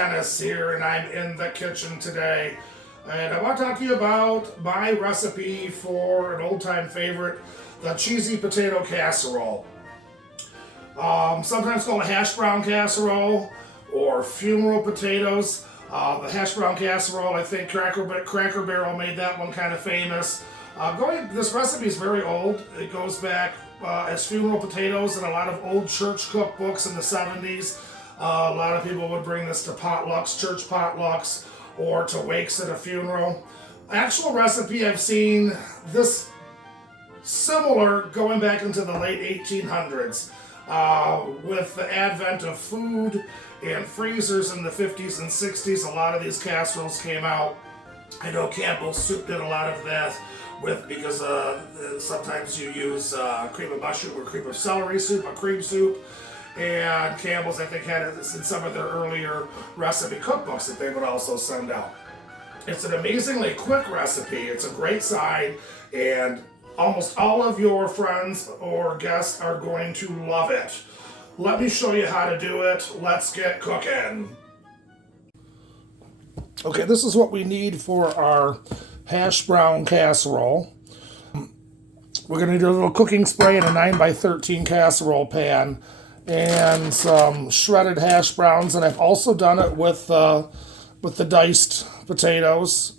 Dennis here, and I'm in the kitchen today. And I want to talk to you about my recipe for an old-time favorite, the cheesy potato casserole. Sometimes called a Hashbrown Casserole or funeral potatoes. The Hashbrown Casserole, I think Cracker Barrel made that one kind of famous. This recipe is very old. It goes back as funeral potatoes in a lot of old church cookbooks in the 70s. A lot of people would bring this to potlucks, church potlucks, or to wakes at a funeral. Actual recipe, I've seen this similar going back into the late 1800s. With the advent of food and freezers in the 50s and 60s, a lot of these casseroles came out. I know Campbell's Soup did a lot of that because sometimes you use cream of mushroom or cream of celery soup, a cream soup. And Campbell's, I think, had it in some of their earlier recipe cookbooks that they would also send out. It's an amazingly quick recipe. It's a great side, and almost all of your friends or guests are going to love it. Let me show you how to do it. Let's get cooking. Okay, this is what we need for our hash brown casserole. We're going to do a little cooking spray in a 9x13 casserole pan and some shredded hash browns, and I've also done it with the diced potatoes.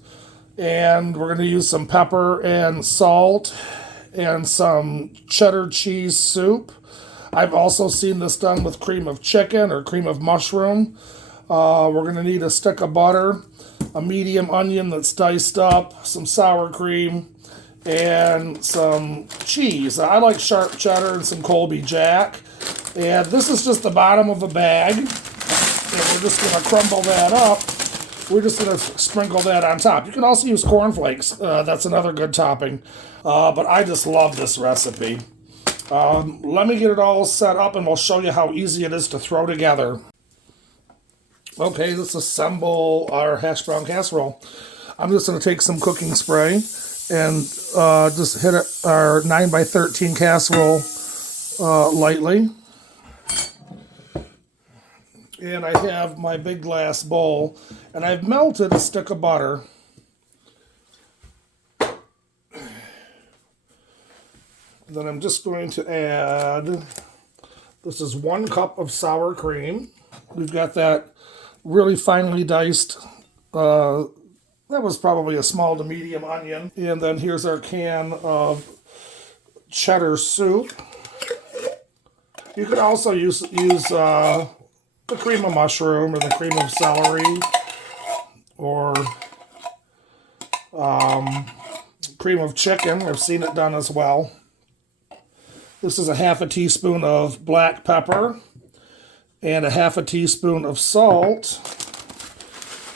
And we're going to use some pepper and salt and some cheddar cheese soup. I've also seen this done with cream of chicken or cream of mushroom. We're going to need a stick of butter, a medium onion that's diced up, some sour cream, and some cheese. I like sharp cheddar and some Colby Jack. And this is just the bottom of a bag. And we're just going to crumble that up. We're just going to sprinkle that on top. You can also use cornflakes. That's another good topping. But I just love this recipe. Let me get it all set up and we'll show you how easy it is to throw together. Okay, let's assemble our hash brown casserole. I'm just going to take some cooking spray and just hit our 9x13 casserole lightly. And I have my big glass bowl, and I've melted a stick of butter. Then I'm just going to add, this is 1 cup of sour cream. We've got that really finely diced, that was probably a small to medium onion. And then here's our can of cheddar soup. You could also use the cream of mushroom or the cream of celery or cream of chicken. I've seen it done as well. This is a 1/2 teaspoon of black pepper and a 1/2 teaspoon of salt.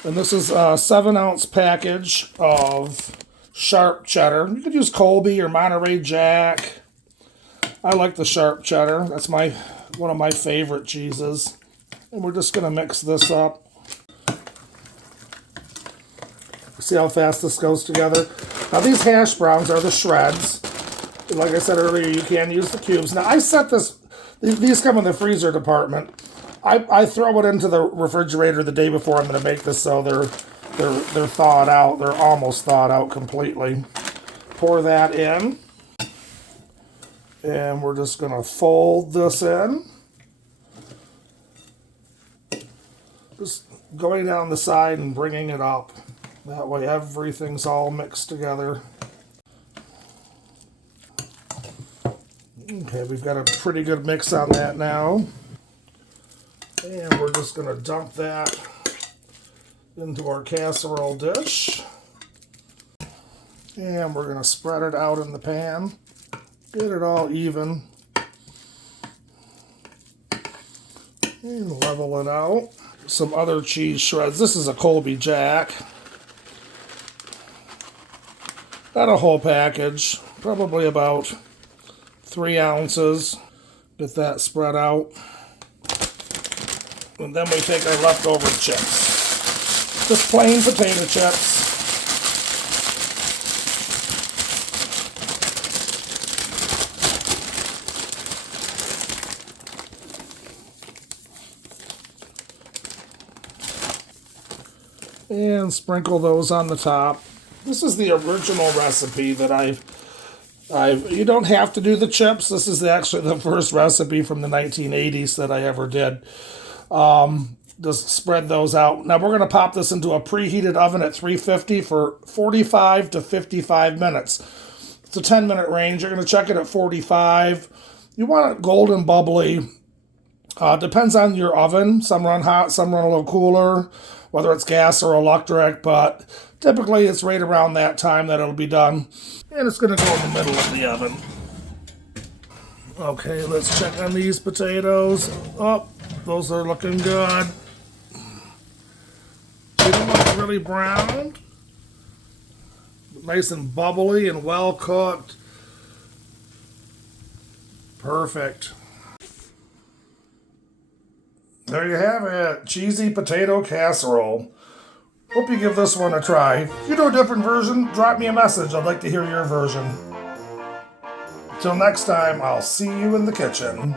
And this is a 7-ounce package of sharp cheddar. You could use Colby or Monterey Jack. I like the sharp cheddar. That's one of my favorite cheeses. And we're just going to mix this up. See how fast this goes together? Now these hash browns are the shreds. Like I said earlier, you can use the cubes. Now I set this, these come in the freezer department. I throw it into the refrigerator the day before I'm going to make this, so they're thawed out. They're almost thawed out completely. Pour that in. And we're just going to fold this in. Just going down the side and bringing it up. That way everything's all mixed together. Okay, we've got a pretty good mix on that now. And we're just going to dump that into our casserole dish. And we're going to spread it out in the pan. Get it all even. And level it out. Some other cheese shreds. This is a Colby Jack. Not a whole package. Probably about 3 ounces. Get that spread out. And then we take our leftover chips. Just plain potato chips. And sprinkle those on the top. This is the original recipe that you don't have to do the chips. This is actually the first recipe from the 1980s that I ever did. Just spread those out. Now we're going to pop this into a preheated oven at 350 for 45 to 55 minutes. It's a 10-minute range. You're going to check it at 45. You want it golden bubbly. Depends on your oven. Some run hot, some run a little cooler, whether it's gas or electric, but typically it's right around that time that it'll be done. And it's going to go in the middle of the oven. Okay, let's check on these potatoes. Oh, those are looking good. They don't look really browned. Nice and bubbly and well cooked. Perfect. There you have it, cheesy potato casserole. Hope you give this one a try. If you do a different version, drop me a message. I'd like to hear your version. Till next time, I'll see you in the kitchen.